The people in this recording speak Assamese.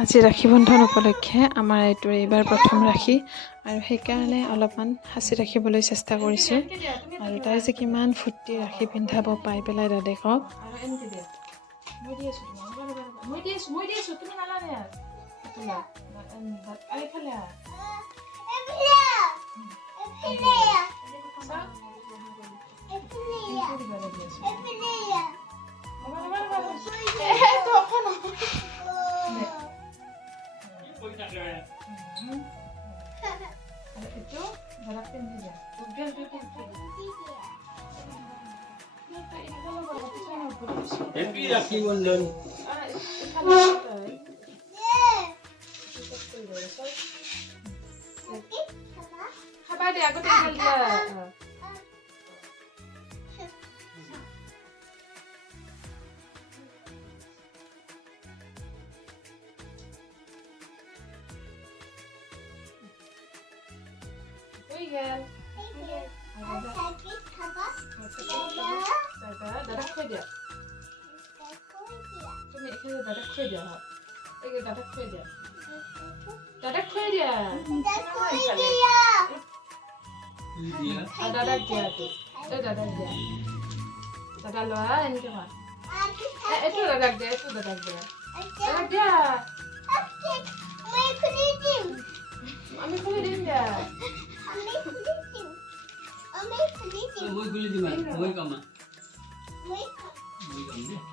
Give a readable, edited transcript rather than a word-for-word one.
আজি ৰাখী বন্ধন উপলক্ষে আমাৰ এইটো এইবাৰ প্ৰথম ৰাখী আৰু সেইকাৰণে অলপমান সাঁচি ৰাখিবলৈ চেষ্টা কৰিছোঁ আৰু তাই যে কিমান ফূৰ্তি ৰাখী পিন্ধাব পাই পেলাই দাদেকক Happy Rakhi Bandhan. Khaba de agote khalda. Gel. Dadak koy dia. তুমি এখানে দাদাক খুঁয়ে দিয়া হয় এই দাদাক খুঁয়ে দিয়া দাদাক খুঁয়ে দিয়া দাদাক দিয়া তো এই দাদাক দিয়া দাদা লোৱা এনেকে হয় এইটো দাদাক দিয়া দাদাক দিয়া আমি খুলি দিম দিয়া Moi kuli di mana? Moi kama. Moi kam.